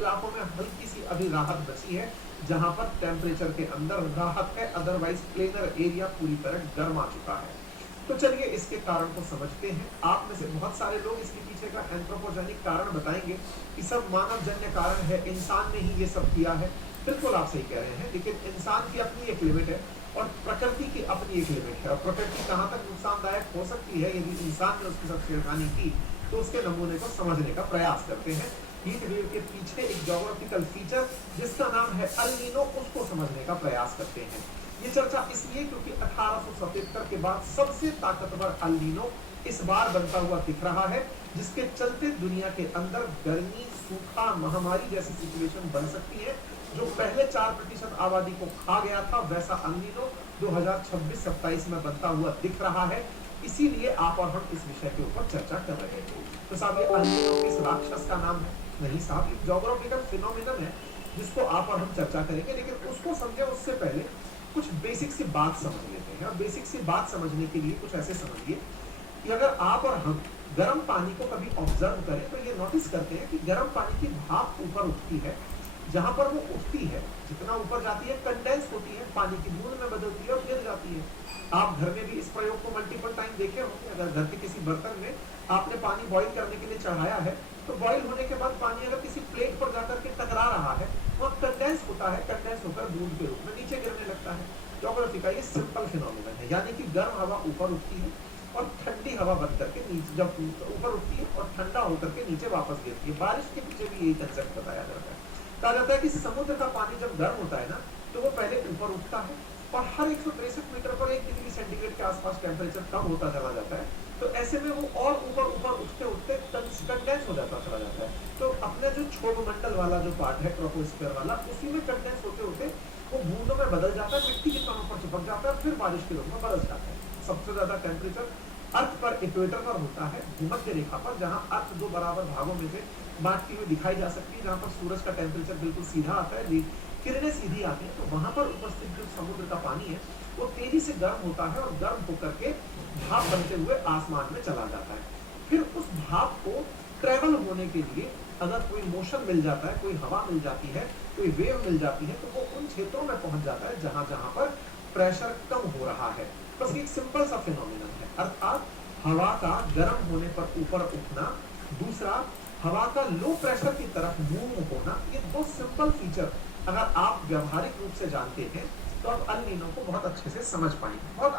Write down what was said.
इलाकों में हल्की सी अभी राहत बची है, जहां पर टेम्परेचर के अंदर राहत है, अदरवाइज प्लेनर एरिया पूरी तरह गर्म आ चुका है। तो चलिए इसके कारण को समझते हैं। आप में से बहुत सारे लोग इसके पीछे का एंथ्रोपोजेनिक कारण बताएंगे कि सब मानव जन्य कारण है, इंसान ने ही ये सब किया है। बिल्कुल आप सही कह रहे हैं, लेकिन इंसान की अपनी एक लिमिट है और प्रकृति की अपनी एक लिमिट है। और प्रकृति कहां तक नुकसानदायक हो सकती है यदि इंसान ने उसके साथ छेड़खानी की, तो उसके नमूने को समझने का प्रयास करते हैं। हीट वेव के पीछे एक ज्योग्राफिकल फीचर जिसका नाम है अल नीनो, उसको समझने का प्रयास करते हैं। ये चर्चा इसलिए क्योंकि 1877 के बाद सबसे ताकतवर अल नीनो इस बार बनता हुआ दिख रहा है, जिसके चलते दुनिया के अंदर गर्मी, सूखा, महामारी जैसी सिचुएशन बन सकती है। जो पहले 4% आबादी को खा गया था, वैसा अल नीनो 2026-27 में बनता हुआ दिख रहा है। इसीलिए आप और हम इस विषय के ऊपर चर्चा कर रहे हैं। तो साहब, ये अल नीनो किस राक्षस का नाम है? नहीं साहब, ये ज्योग्राफिकल फिनोमिनन है जिसको आप और हम चर्चा करेंगे, लेकिन उसको समझे उससे पहले कुछ बेसिक सी बात समझ लेते हैं। और बेसिक सी बात समझने के लिए कुछ ऐसे समझिए कि अगर आप और हम गर्म पानी को कभी ऑब्जर्व करें तो ये नोटिस करते हैं कि गर्म पानी की भाप ऊपर उठती है। जहां पर वो उठती है, जितना ऊपर जाती है कंडेंस होती है, पानी की बूंद में बदलती है और गिर जाती है। आप घर में भी इस प्रयोग को मल्टीपल टाइम देखे होंगे। अगर घर के किसी बर्तन में आपने पानी बॉईल करने के लिए चढ़ाया है, तो बॉईल होने के बाद पानी अगर किसी प्लेट पर जाकर के टकरा रहा है, वह कंडेंस होता है, कंडेंस होकर बूंद के रूप में नीचे गिरने लगता है। ज्योग्राफी का ये सिंपल फिनोमिनन है, यानी कि गर्म हवा ऊपर उठती है और ठंडी हवा बन करके नीचे, जब ऊपर उठती है और ठंडा होकर के नीचे वापस गिरती है। बारिश के पीछे भी यही कंसेप्ट बताया जाता है। कहा जाता है कि समुद्र का पानी जब गर्म होता है ना, तो वो पहले ऊपर उठता है और हर 163 मीटर पर 1 डिग्री सेंटीग्रेड के आसपास टेम्परेचर कम होता चला जाता है। तो ऐसे में वो और ऊपर ऊपर उठते उठते कंडेंस हो जाता चला जाता है। तो अपने जो क्षोभ मंडल वाला जो पार्ट है, ट्रोपोस्फीयर वाला, उसी में कंडेंस होते होते वो बूंदों में बदल जाता है, मिट्टी के कणों पर चिपक जाता है, फिर बारिश के रूप में बरस जाता है। सबसे ज्यादा टेम्परेचर अर्थ पर इक्वेटर पर होता है, भूमध्य रेखा पर, जहां अर्थ दो बराबर भागों में से बांटती हुई दिखाई जा सकती है, जहां पर सूरज का टेम्परेचर बिल्कुल सीधा आता है, किरणें सीधी आती है। तो वहां पर उपस्थित जो समुद्र का पानी है वो तेजी से गर्म होता है और गर्म होकर के भाप बनते हुए आसमान में चला जाता है। फिर उस भाप को ट्रेवल होने के लिए अगर कोई मोशन मिल जाता है, कोई हवा मिल जाती है, कोई वेव मिल जाती है, तो वो उन क्षेत्रों में पहुंच जाता है जहां जहां पर प्रेशर कम हो रहा है। बस एक सिंपल सा फिनोमिनन है, अर्थात हवा का गर्म होने पर ऊपर उठना, दूसरा हवा का लो प्रेशर की तरफ मूव होना। ये दो सिंपल फीचर अगर आप व्यवहारिक रूप से जानते हैं तो आप अल नीनो को बहुत अच्छे से समझ पाएंगे। बहुत